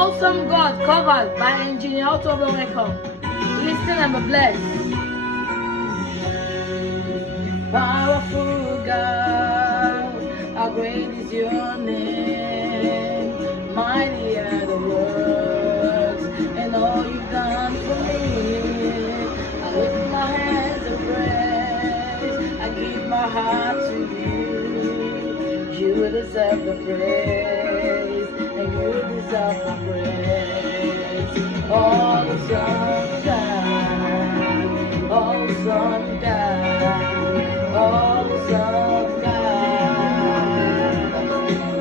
Awesome God covered by Engineer Auto Record. Listen and be blessed. Powerful God, how great is your name? Mighty are the works and all you've done for me. I lift my hands and praise. I give my heart to you. You deserve the praise, and you deserve the praise. Awesome God, awesome God, awesome God,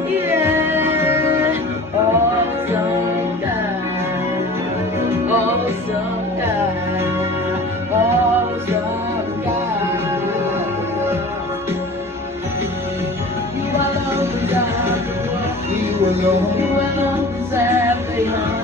yeah, awesome God, awesome God, awesome God. You alone deserve the world. You alone deserve the honor.